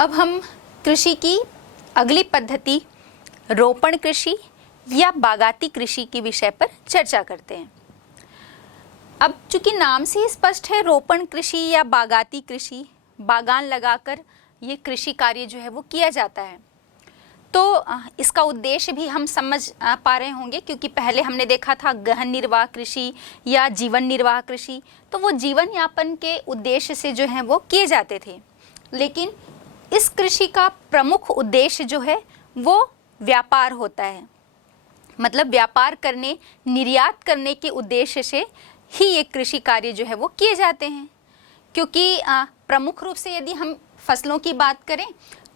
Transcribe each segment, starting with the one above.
अब हम कृषि की अगली पद्धति रोपण कृषि या बागाती कृषि के विषय पर चर्चा करते हैं। अब चूंकि नाम से ही स्पष्ट है, रोपण कृषि या बागाती कृषि, बागान लगाकर ये कृषि कार्य जो है वो किया जाता है। तो इसका उद्देश्य भी हम समझ पा रहे होंगे, क्योंकि पहले हमने देखा था गहन निर्वाह कृषि या जीवन निर्वाह कृषि, तो वो जीवन यापन के उद्देश्य से जो है वो किए जाते थे। लेकिन इस कृषि का प्रमुख उद्देश्य जो है वो व्यापार होता है, मतलब व्यापार करने, निर्यात करने के उद्देश्य से ही ये कृषि कार्य जो है वो किए जाते हैं। क्योंकि प्रमुख रूप से यदि हम फसलों की बात करें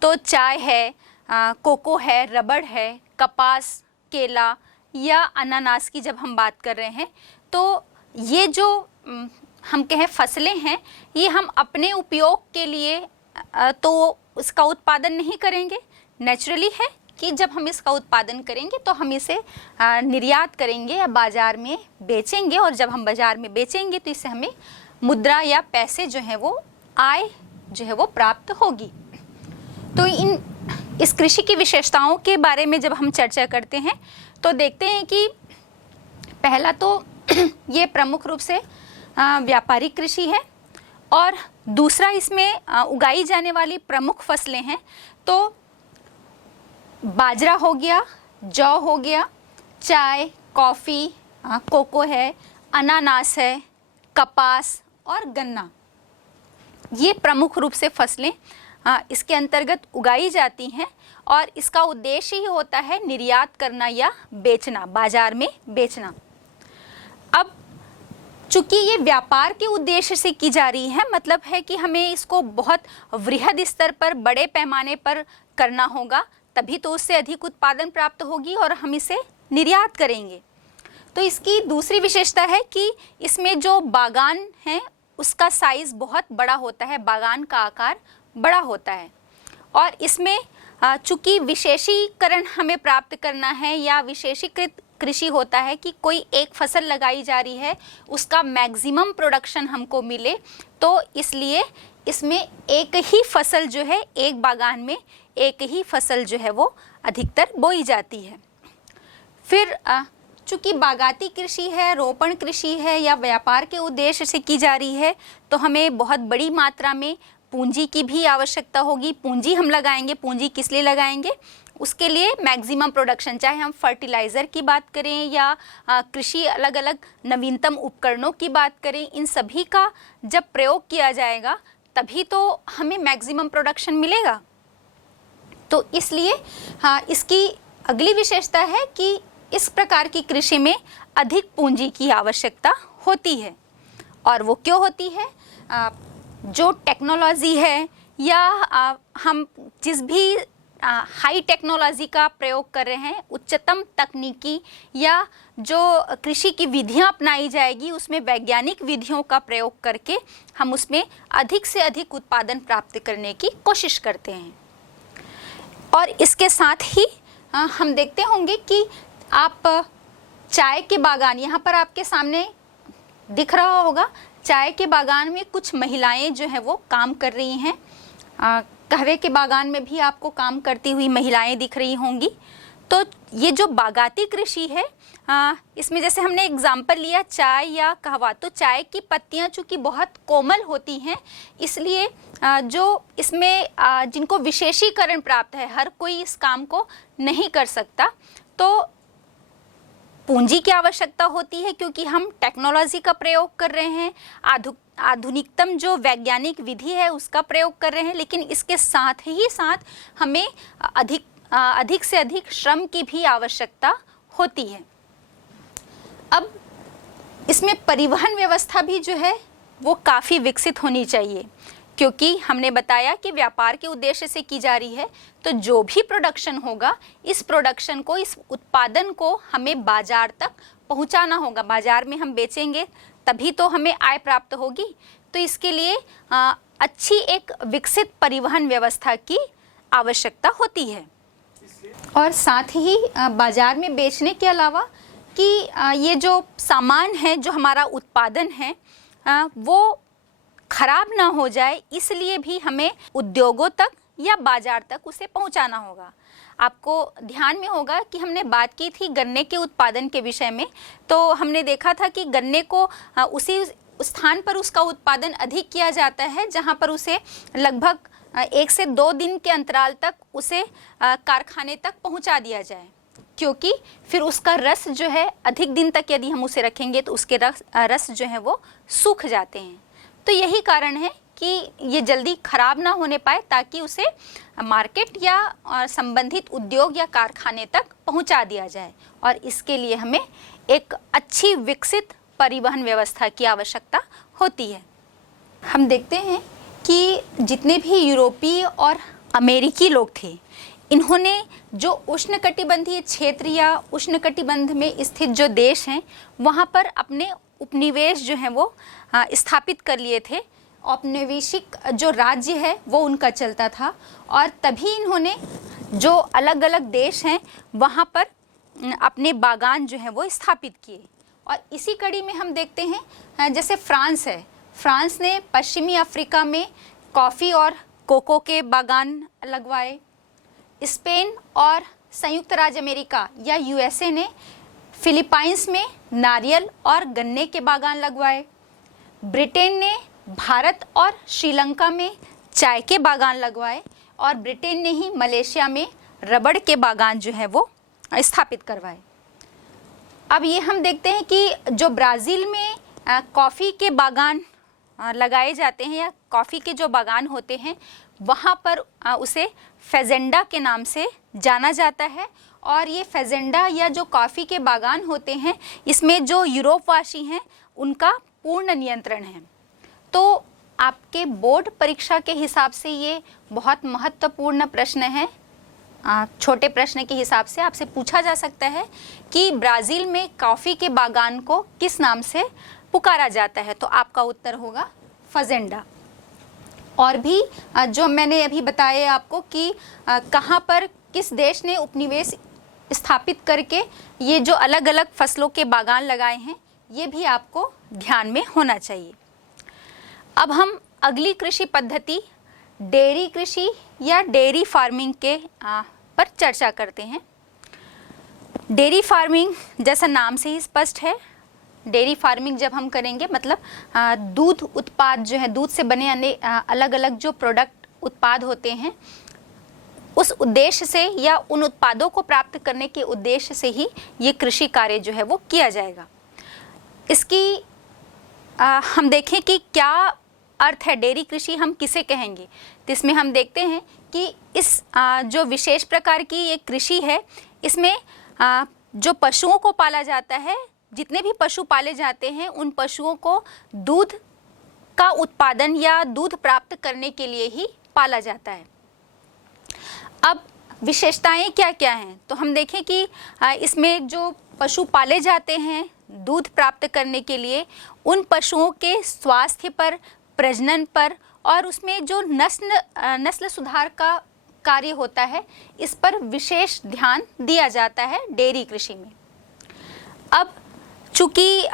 तो चाय है, कोको है, रबड़ है, कपास, केला या अनानास की जब हम बात कर रहे हैं, तो ये जो हम कहें फसलें हैं, ये हम अपने उपयोग के लिए तो उसका उत्पादन नहीं करेंगे। नेचुरली है कि जब हम इसका उत्पादन करेंगे तो हम इसे निर्यात करेंगे या बाज़ार में बेचेंगे, और जब हम बाज़ार में बेचेंगे तो इससे हमें मुद्रा या पैसे जो है वो, आय जो है वो प्राप्त होगी। तो इस कृषि की विशेषताओं के बारे में जब हम चर्चा करते हैं तो देखते हैं कि पहला तो ये प्रमुख रूप से व्यापारिक कृषि है, और दूसरा इसमें उगाई जाने वाली प्रमुख फसलें हैं तो बाजरा हो गया, जौ हो गया, चाय, कॉफ़ी, कोको है, अनानास है, कपास और गन्ना, ये प्रमुख रूप से फसलें इसके अंतर्गत उगाई जाती हैं। और इसका उद्देश्य ही होता है निर्यात करना या बेचना, बाजार में बेचना। अब चूंकि ये व्यापार के उद्देश्य से की जा रही है, मतलब है कि हमें इसको बहुत वृहद स्तर पर, बड़े पैमाने पर करना होगा, तभी तो उससे अधिक उत्पादन प्राप्त होगी और हम इसे निर्यात करेंगे। तो इसकी दूसरी विशेषता है कि इसमें जो बागान है उसका साइज़ बहुत बड़ा होता है, बागान का आकार बड़ा होता है। और इसमें चूंकि विशेषीकरण हमें प्राप्त करना है या विशेषीकृत कृषि होता है कि कोई एक फसल लगाई जा रही है, उसका मैक्सिमम प्रोडक्शन हमको मिले, तो इसलिए इसमें एक ही फसल जो है, एक बागान में एक ही फसल जो है वो अधिकतर बोई जाती है। फिर चूँकि बागाती कृषि है, रोपण कृषि है या व्यापार के उद्देश्य से की जा रही है, तो हमें बहुत बड़ी मात्रा में पूंजी की भी आवश्यकता होगी। पूंजी हम लगाएंगे, पूंजी किस लिए लगाएंगे? उसके लिए मैक्सिमम प्रोडक्शन, चाहे हम फर्टिलाइज़र की बात करें या कृषि अलग अलग नवीनतम उपकरणों की बात करें, इन सभी का जब प्रयोग किया जाएगा तभी तो हमें मैक्सिमम प्रोडक्शन मिलेगा। तो इसलिए इसकी अगली विशेषता है कि इस प्रकार की कृषि में अधिक पूंजी की आवश्यकता होती है। और वो क्यों होती है? जो टेक्नोलॉजी है या हम जिस भी हाई टेक्नोलॉजी का प्रयोग कर रहे हैं, उच्चतम तकनीकी या जो कृषि की विधियां अपनाई जाएगी, उसमें वैज्ञानिक विधियों का प्रयोग करके हम उसमें अधिक से अधिक उत्पादन प्राप्त करने की कोशिश करते हैं। और इसके साथ ही हम देखते होंगे कि आप चाय के बागान, यहाँ पर आपके सामने दिख रहा होगा, चाय के बागान में कुछ महिलाएं जो है वो काम कर रही हैं। कहवे के बागान में भी आपको काम करती हुई महिलाएं दिख रही होंगी। तो ये जो बागाती कृषि है, इसमें जैसे हमने एग्जाम्पल लिया चाय या कहवा, तो चाय की पत्तियां चूँकि बहुत कोमल होती हैं, इसलिए जो इसमें जिनको विशेषीकरण प्राप्त है, हर कोई इस काम को नहीं कर सकता। तो पूंजी की आवश्यकता होती है क्योंकि हम टेक्नोलॉजी का प्रयोग कर रहे हैं, आधुनिकतम जो वैज्ञानिक विधि है उसका प्रयोग कर रहे हैं, लेकिन इसके साथ ही साथ हमें अधिक से अधिक श्रम की भी आवश्यकता होती है। अब इसमें परिवहन व्यवस्था भी जो है वो काफ़ी विकसित होनी चाहिए, क्योंकि हमने बताया कि व्यापार के उद्देश्य से की जा रही है। तो जो भी प्रोडक्शन होगा, इस प्रोडक्शन को, इस उत्पादन को हमें बाजार तक पहुंचाना होगा। बाजार में हम बेचेंगे तभी तो हमें आय प्राप्त होगी। तो इसके लिए अच्छी एक विकसित परिवहन व्यवस्था की आवश्यकता होती है। और साथ ही बाजार में बेचने के अलावा कि ये जो सामान है, जो हमारा उत्पादन है, वो खराब ना हो जाए, इसलिए भी हमें उद्योगों तक या बाजार तक उसे पहुंचाना होगा। आपको ध्यान में होगा कि हमने बात की थी गन्ने के उत्पादन के विषय में, तो हमने देखा था कि गन्ने को उसी स्थान पर उसका उत्पादन अधिक किया जाता है जहां पर उसे लगभग 1 से 2 दिन के अंतराल तक उसे कारखाने तक पहुंचा दिया जाए, क्योंकि फिर उसका रस जो है अधिक दिन तक यदि हम उसे रखेंगे तो उसके रस जो है वो सूख जाते हैं। तो यही कारण है कि ये जल्दी खराब ना होने पाए, ताकि उसे मार्केट या संबंधित उद्योग या कारखाने तक पहुंचा दिया जाए, और इसके लिए हमें एक अच्छी विकसित परिवहन व्यवस्था की आवश्यकता होती है। हम देखते हैं कि जितने भी यूरोपीय और अमेरिकी लोग थे, इन्होंने जो उष्णकटिबंधीय क्षेत्र या उष्णकटिबंध में स्थित जो देश हैं वहाँ पर अपने उपनिवेश जो हैं वो स्थापित कर लिए थे। औपनिवेशिक जो राज्य है वो उनका चलता था, और तभी इन्होंने जो अलग अलग देश हैं वहाँ पर अपने बागान जो हैं वो स्थापित किए। और इसी कड़ी में हम देखते हैं जैसे फ्रांस है, फ्रांस ने पश्चिमी अफ्रीका में कॉफ़ी और कोको के बागान लगवाए। स्पेन और संयुक्त राज्य अमेरिका या यूएसए ने फिलीपाइंस में नारियल और गन्ने के बागान लगवाए। ब्रिटेन ने भारत और श्रीलंका में चाय के बागान लगवाए, और ब्रिटेन ने ही मलेशिया में रबड़ के बागान जो है वो स्थापित करवाए। अब ये हम देखते हैं कि जो ब्राज़ील में कॉफ़ी के बागान लगाए जाते हैं या कॉफ़ी के जो बागान होते हैं वहाँ पर उसे फेजेंडा के नाम से जाना जाता है। और ये फेजेंडा या जो कॉफ़ी के बागान होते हैं इसमें जो यूरोपवासी हैं उनका पूर्ण नियंत्रण है। तो आपके बोर्ड परीक्षा के हिसाब से ये बहुत महत्वपूर्ण प्रश्न है। छोटे प्रश्न के हिसाब से आपसे पूछा जा सकता है कि ब्राज़ील में कॉफ़ी के बागान को किस नाम से पुकारा जाता है, तो आपका उत्तर होगा फजेंडा। और भी जो मैंने अभी बताया आपको कि कहाँ पर किस देश ने उपनिवेश स्थापित करके ये जो अलग अलग फसलों के बागान लगाए हैं, ये भी आपको ध्यान में होना चाहिए। अब हम अगली कृषि पद्धति डेयरी कृषि या डेयरी फार्मिंग के पर चर्चा करते हैं। डेयरी फार्मिंग जैसा नाम से ही स्पष्ट है, डेयरी फार्मिंग जब हम करेंगे मतलब दूध उत्पाद जो है, दूध से बने अलग अलग जो प्रोडक्ट उत्पाद होते हैं, उस उद्देश्य से या उन उत्पादों को प्राप्त करने के उद्देश्य से ही ये कृषि कार्य जो है वो किया जाएगा। इसकी हम देखें कि क्या अर्थ है, डेयरी कृषि हम किसे कहेंगे, तो इसमें हम देखते हैं कि इस जो विशेष प्रकार की ये कृषि है, इसमें जो पशुओं को पाला जाता है, जितने भी पशु पाले जाते हैं उन पशुओं को दूध का उत्पादन या दूध प्राप्त करने के लिए ही पाला जाता है। अब विशेषताएं क्या क्या हैं, तो हम देखें कि इसमें जो पशु पाले जाते हैं दूध प्राप्त करने के लिए, उन पशुओं के स्वास्थ्य पर, प्रजनन पर और उसमें जो नस्ल सुधार का कार्य होता है, इस पर विशेष ध्यान दिया जाता है डेयरी कृषि में। अब चूँकि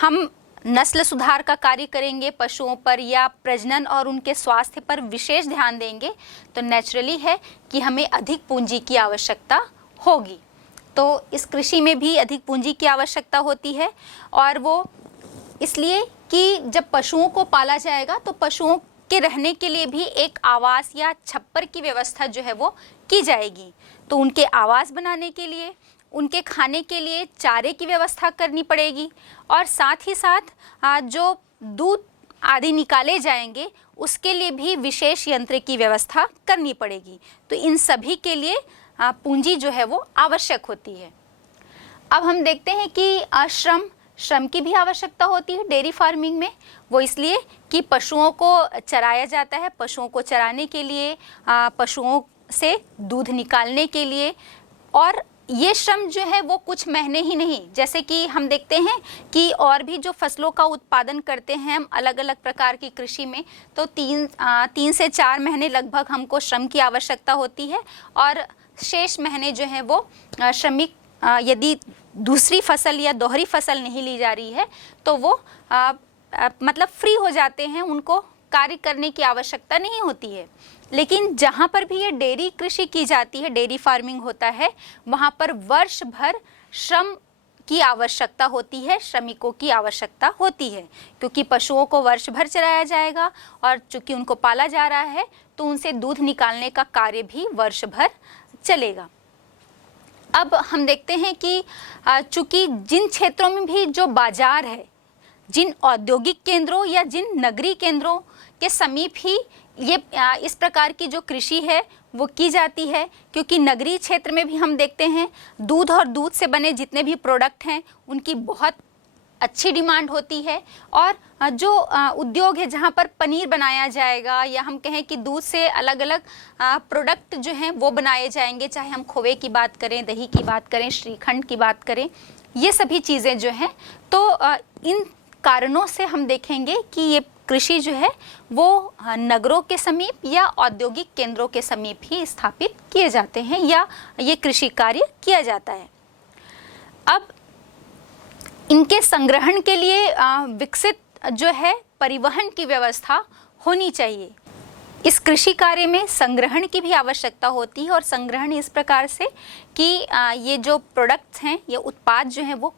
हम नस्ल सुधार का कार्य करेंगे पशुओं पर या प्रजनन और उनके स्वास्थ्य पर विशेष ध्यान देंगे, तो नेचुरली है कि हमें अधिक पूंजी की आवश्यकता होगी। तो इस कृषि में भी अधिक पूंजी की आवश्यकता होती है, और वो इसलिए कि जब पशुओं को पाला जाएगा तो पशुओं के रहने के लिए भी एक आवास या छप्पर की व्यवस्था जो है वो की जाएगी। तो उनके आवास बनाने के लिए, उनके खाने के लिए चारे की व्यवस्था करनी पड़ेगी, और साथ ही साथ जो दूध आदि निकाले जाएंगे उसके लिए भी विशेष यंत्र की व्यवस्था करनी पड़ेगी। तो इन सभी के लिए पूंजी जो है वो आवश्यक होती है। अब हम देखते हैं कि श्रम की भी आवश्यकता होती है डेयरी फार्मिंग में। वो इसलिए कि पशुओं को चराया जाता है, पशुओं को चराने के लिए, पशुओं से दूध निकालने के लिए, और ये श्रम जो है वो कुछ महीने ही नहीं, जैसे कि हम देखते हैं कि और भी जो फसलों का उत्पादन करते हैं हम अलग अलग प्रकार की कृषि में, तो 3 से 4 महीने लगभग हमको श्रम की आवश्यकता होती है, और शेष महीने जो है वो श्रमिक यदि दूसरी फसल या दोहरी फसल नहीं ली जा रही है तो वो मतलब फ्री हो जाते हैं, उनको कार्य करने की आवश्यकता नहीं होती है। लेकिन जहाँ पर भी ये डेयरी कृषि की जाती है, डेयरी फार्मिंग होता है, वहाँ पर वर्ष भर श्रम की आवश्यकता होती है, श्रमिकों की आवश्यकता होती है, क्योंकि पशुओं को वर्ष भर चराया जाएगा और चूंकि उनको पाला जा रहा है तो उनसे दूध निकालने का कार्य भी वर्ष भर चलेगा। अब हम देखते हैं कि चूंकि जिन क्षेत्रों में भी जो बाजार है, जिन औद्योगिक केंद्रों या जिन नगरीय केंद्रों के समीप ही ये इस प्रकार की जो कृषि है वो की जाती है, क्योंकि नगरीय क्षेत्र में भी हम देखते हैं दूध और दूध से बने जितने भी प्रोडक्ट हैं उनकी बहुत अच्छी डिमांड होती है। और जो उद्योग है जहाँ पर पनीर बनाया जाएगा या हम कहें कि दूध से अलग अलग प्रोडक्ट जो हैं वो बनाए जाएंगे, चाहे हम खोवे की बात करें, दही की बात करें, श्रीखंड की बात करें, ये सभी चीज़ें जो हैं, तो इन कारणों से हम देखेंगे कि ये कृषि जो है वो नगरों के समीप या औद्योगिक केंद्रों के समीप ही स्थापित किए जाते हैं या ये कृषि कार्य किया जाता है। अब इनके संग्रहण के लिए विकसित जो है परिवहन की व्यवस्था होनी चाहिए। इस कृषि कार्य में संग्रहण की भी आवश्यकता होती है, और संग्रहण इस प्रकार से कि ये जो प्रोडक्ट्स हैं, ये उत्पाद जो हैं वो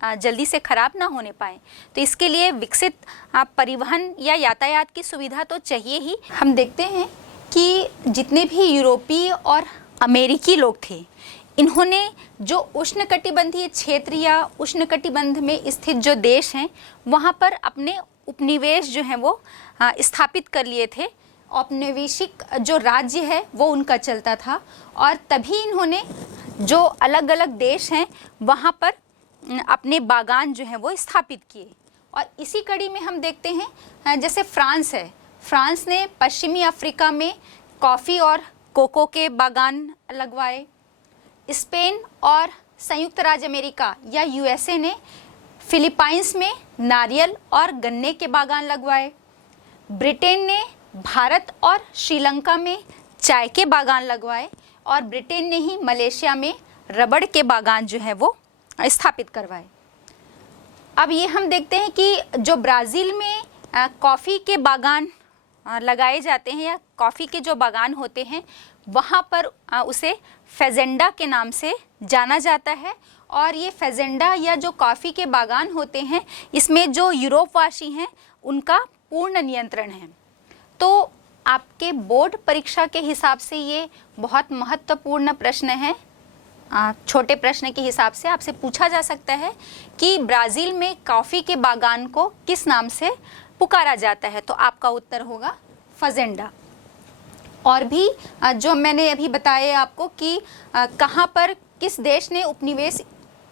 जल्दी से खराब ना होने पाए, तो इसके लिए विकसित परिवहन या यातायात की सुविधा तो चाहिए ही। हम देखते हैं कि जितने भी यूरोपीय और अमेरिकी लोग थे, इन्होंने जो उष्णकटिबंधीय क्षेत्र या उष्णकटिबंध में स्थित जो देश हैं वहाँ पर अपने उपनिवेश जो हैं वो स्थापित कर लिए थे। औपनिवेशिक जो राज्य है वो उनका चलता था, और तभी इन्होंने जो अलग अलग देश हैं वहाँ पर अपने बागान जो हैं वो स्थापित किए। और इसी कड़ी में हम देखते हैं जैसे फ्रांस है, फ्रांस ने पश्चिमी अफ्रीका में कॉफ़ी और कोको के बागान लगवाए। स्पेन और संयुक्त राज्य अमेरिका या यूएसए ने फिलीपाइंस में नारियल और गन्ने के बागान लगवाए। ब्रिटेन ने भारत और श्रीलंका में चाय के बागान लगवाए, और ब्रिटेन ने ही मलेशिया में रबड़ के बागान जो है वो स्थापित करवाए। अब ये हम देखते हैं कि जो ब्राज़ील में कॉफ़ी के बागान लगाए जाते हैं या कॉफ़ी के जो बागान होते हैं वहाँ पर उसे फेजेंडा के नाम से जाना जाता है। और ये फेजेंडा या जो कॉफ़ी के बागान होते हैं इसमें जो यूरोपवासी हैं उनका पूर्ण नियंत्रण है। तो आपके बोर्ड परीक्षा के हिसाब से ये बहुत महत्वपूर्ण प्रश्न है। छोटे प्रश्न के हिसाब से आपसे पूछा जा सकता है कि ब्राज़ील में कॉफ़ी के बागान को किस नाम से पुकारा जाता है, तो आपका उत्तर होगा फजेंडा। और भी जो मैंने अभी बताया आपको कि कहाँ पर किस देश ने उपनिवेश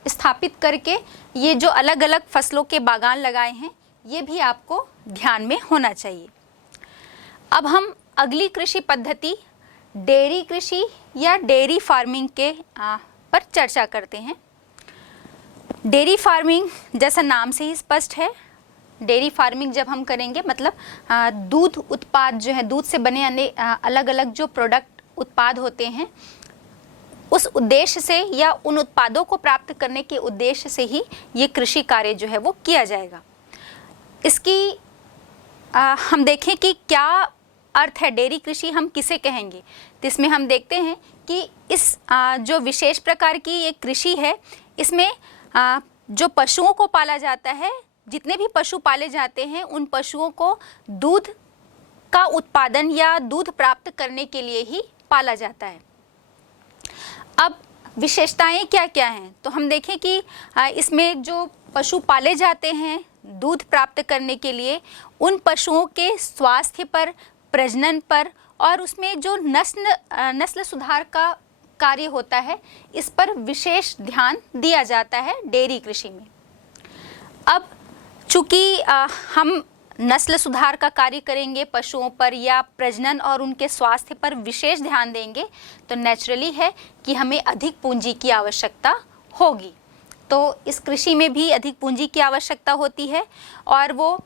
स्थापित करके ये जो अलग अलग फसलों के बागान लगाए हैं, ये भी आपको ध्यान में होना चाहिए। अब हम अगली कृषि पद्धति डेयरी कृषि या डेयरी फार्मिंग के पर चर्चा करते हैं। डेयरी फार्मिंग जैसा नाम से ही स्पष्ट है, डेयरी फार्मिंग जब हम करेंगे मतलब दूध उत्पाद जो है, दूध से बने अलग अलग जो प्रोडक्ट उत्पाद होते हैं, उस उद्देश्य से या उन उत्पादों को प्राप्त करने के उद्देश्य से ही ये कृषि कार्य जो है वो किया जाएगा। इसकी हम देखें कि क्या अर्थ है, डेयरी कृषि हम किसे कहेंगे, तो इसमें हम देखते हैं कि इस जो विशेष प्रकार की ये कृषि है, इसमें जो पशुओं को पाला जाता है, जितने भी पशु पाले जाते हैं उन पशुओं को दूध का उत्पादन या दूध प्राप्त करने के लिए ही पाला जाता है। अब विशेषताएं क्या क्या हैं, तो हम देखें कि इसमें जो पशु पाले जाते हैं दूध प्राप्त करने के लिए, उन पशुओं के स्वास्थ्य पर, प्रजनन पर और उसमें जो नस्ल सुधार का कार्य होता है, इस पर विशेष ध्यान दिया जाता है डेयरी कृषि में। अब चूँकि हम नस्ल सुधार का कार्य करेंगे पशुओं पर या प्रजनन और उनके स्वास्थ्य पर विशेष ध्यान देंगे, तो नेचुरली है कि हमें अधिक पूंजी की आवश्यकता होगी। तो इस कृषि में भी अधिक पूंजी की आवश्यकता होती है, और वो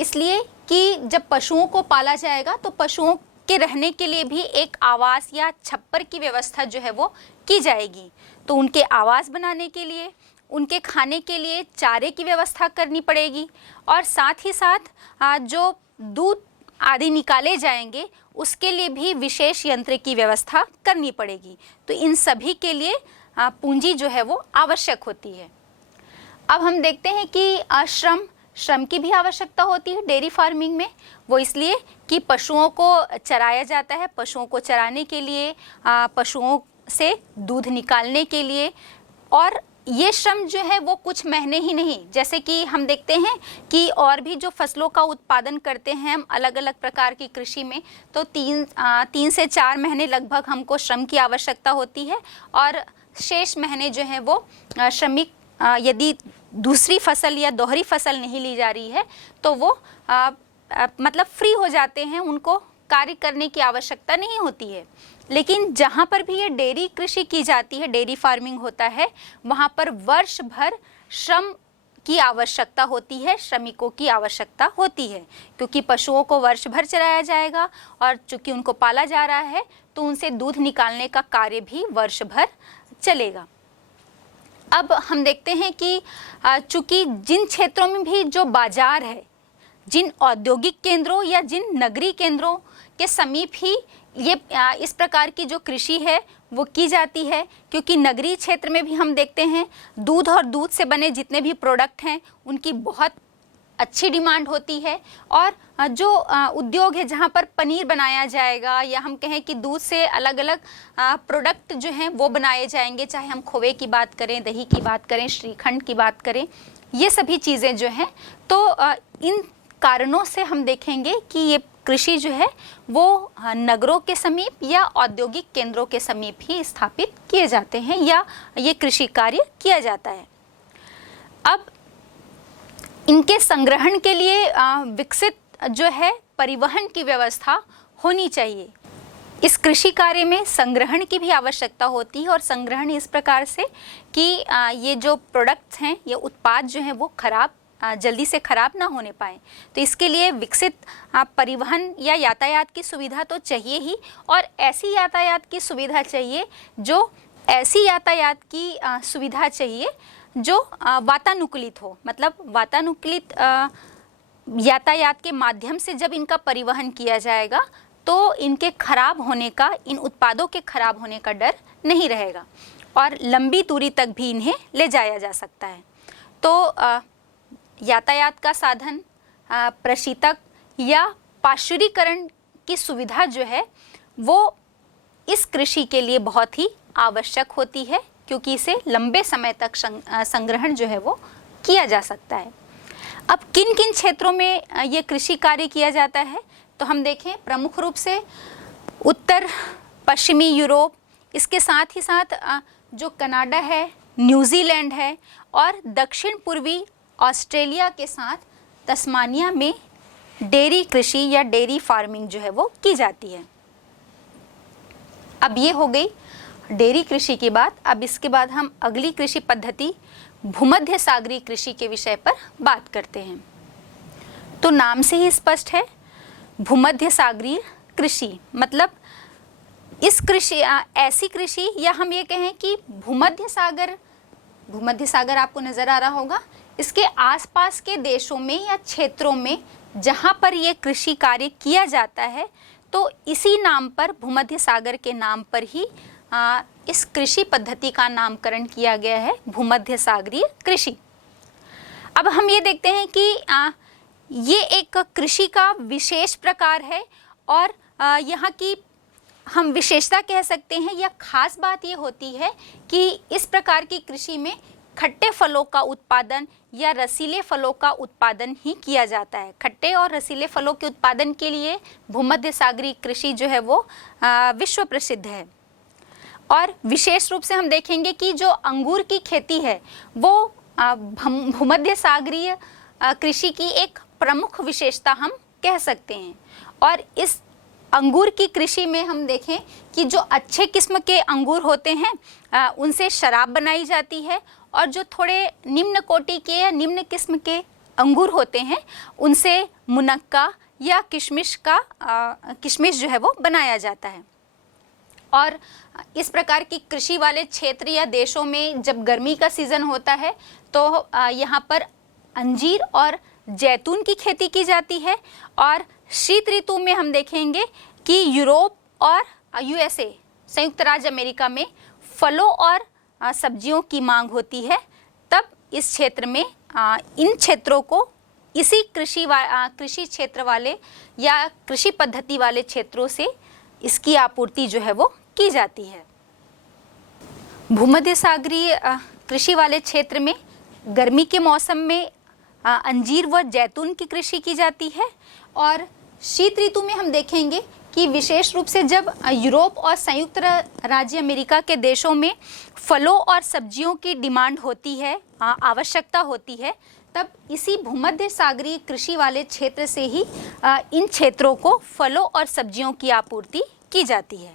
इसलिए कि जब पशुओं को पाला जाएगा तो पशुओं के रहने के लिए भी एक आवास या छप्पर की व्यवस्था जो है वो की जाएगी। तो उनके आवास बनाने के लिए, उनके खाने के लिए चारे की व्यवस्था करनी पड़ेगी, और साथ ही साथ जो दूध आदि निकाले जाएंगे उसके लिए भी विशेष यंत्र की व्यवस्था करनी पड़ेगी। तो इन सभी के लिए पूंजी जो है वो आवश्यक होती है। अब हम देखते हैं कि श्रम की भी आवश्यकता होती है डेयरी फार्मिंग में। वो इसलिए कि पशुओं को चराया जाता है, पशुओं को चराने के लिए, पशुओं से दूध निकालने के लिए। और ये श्रम जो है वो कुछ महीने ही नहीं, जैसे कि हम देखते हैं कि और भी जो फसलों का उत्पादन करते हैं हम अलग अलग प्रकार की कृषि में, तो 3 से 4 महीने लगभग हमको श्रम की आवश्यकता होती है। और शेष महीने जो है वो श्रमिक यदि दूसरी फसल या दोहरी फसल नहीं ली जा रही है तो वो मतलब फ्री हो जाते हैं, उनको कार्य करने की आवश्यकता नहीं होती है। लेकिन जहाँ पर भी ये डेयरी कृषि की जाती है, डेयरी फार्मिंग होता है, वहाँ पर वर्ष भर श्रम की आवश्यकता होती है, श्रमिकों की आवश्यकता होती है, क्योंकि पशुओं को वर्ष भर चराया जाएगा और चूँकि उनको पाला जा रहा है तो उनसे दूध निकालने का कार्य भी वर्ष भर चलेगा। अब हम देखते हैं कि चूँकि जिन क्षेत्रों में भी जो बाजार है, जिन औद्योगिक केंद्रों या जिन नगरीय केंद्रों के समीप ही ये इस प्रकार की जो कृषि है वो की जाती है, क्योंकि नगरीय क्षेत्र में भी हम देखते हैं दूध और दूध से बने जितने भी प्रोडक्ट हैं उनकी बहुत अच्छी डिमांड होती है। और जो उद्योग है जहाँ पर पनीर बनाया जाएगा या हम कहें कि दूध से अलग अलग प्रोडक्ट जो हैं वो बनाए जाएंगे, चाहे हम खोवे की बात करें, दही की बात करें, श्रीखंड की बात करें, ये सभी चीज़ें जो हैं, तो इन कारणों से हम देखेंगे कि ये कृषि जो है वो नगरों के समीप या औद्योगिक केंद्रों के समीप ही स्थापित किए जाते हैं या ये कृषि कार्य किया जाता है। अब इनके संग्रहण के लिए विकसित जो है परिवहन की व्यवस्था होनी चाहिए। इस कृषि कार्य में संग्रहण की भी आवश्यकता होती है, और संग्रहण इस प्रकार से कि ये जो प्रोडक्ट्स हैं, ये उत्पाद जो हैं वो जल्दी से खराब ना होने पाए। तो इसके लिए विकसित परिवहन या यातायात की सुविधा तो चाहिए ही, और ऐसी यातायात की सुविधा चाहिए जो वातानुकूलित हो। मतलब वातानुकूलित यातायात के माध्यम से जब इनका परिवहन किया जाएगा तो इनके खराब होने का, इन उत्पादों के खराब होने का डर नहीं रहेगा और लंबी दूरी तक भी इन्हें ले जाया जा सकता है। तो यातायात का साधन, प्रशीतक या पाश्चुरीकरण की सुविधा जो है वो इस कृषि के लिए बहुत ही आवश्यक होती है, क्योंकि इसे लंबे समय तक संग्रहण जो है वो किया जा सकता है। अब किन किन क्षेत्रों में ये कृषि कार्य किया जाता है, तो हम देखें प्रमुख रूप से उत्तर पश्चिमी यूरोप, इसके साथ ही साथ जो कनाडा है, न्यूजीलैंड है, और दक्षिण पूर्वी ऑस्ट्रेलिया के साथ तस्मानिया में डेयरी कृषि या डेयरी फार्मिंग जो है वो की जाती है। अब ये हो गई डेयरी कृषि की बात। अब इसके बाद हम अगली कृषि पद्धति भूमध्य सागरीय कृषि के विषय पर बात करते हैं। तो नाम से ही स्पष्ट है, भूमध्य सागरीय कृषि मतलब इस कृषि ऐसी कृषि, या हम ये कहें कि भूमध्य सागर आपको नजर आ रहा होगा, इसके आसपास के देशों में या क्षेत्रों में जहाँ पर ये कृषि कार्य किया जाता है, तो इसी नाम पर, भूमध्य सागर के नाम पर ही इस कृषि पद्धति का नामकरण किया गया है, भूमध्य सागरीय कृषि। अब हम ये देखते हैं कि ये एक कृषि का विशेष प्रकार है, और यहाँ की हम विशेषता कह सकते हैं या खास बात ये होती है कि इस प्रकार की कृषि में खट्टे फलों का उत्पादन या रसीले फलों का उत्पादन ही किया जाता है। खट्टे और रसीले फलों के उत्पादन के लिए भूमध्य सागरीय कृषि जो है वो विश्व प्रसिद्ध है। और विशेष रूप से हम देखेंगे कि जो अंगूर की खेती है वो भूमध्य सागरीय कृषि की एक प्रमुख विशेषता हम कह सकते हैं। और इस अंगूर की कृषि में हम देखें कि जो अच्छे किस्म के अंगूर होते हैं उनसे शराब बनाई जाती है, और जो थोड़े निम्न कोटि के या निम्न किस्म के अंगूर होते हैं उनसे मुनक्का या किशमिश जो है वो बनाया जाता है। और इस प्रकार की कृषि वाले क्षेत्र या देशों में जब गर्मी का सीज़न होता है तो यहाँ पर अंजीर और जैतून की खेती की जाती है, और शीत ऋतु में हम देखेंगे कि यूरोप और यूएसए संयुक्त राज्य अमेरिका में फलों और सब्जियों की मांग होती है, तब इस क्षेत्र में इन क्षेत्रों को इसी कृषि क्षेत्र वाले या कृषि पद्धति वाले क्षेत्रों से इसकी आपूर्ति जो है वो की जाती है। भूमध्य सागरीय कृषि वाले क्षेत्र में गर्मी के मौसम में अंजीर व जैतून की कृषि की जाती है, और शीत ऋतु में हम देखेंगे कि विशेष रूप से जब यूरोप और संयुक्त राज्य अमेरिका के देशों में फलों और सब्जियों की डिमांड होती है, आवश्यकता होती है, तब इसी भूमध्य सागरीय कृषि वाले क्षेत्र से ही इन क्षेत्रों को फलों और सब्जियों की आपूर्ति की जाती है।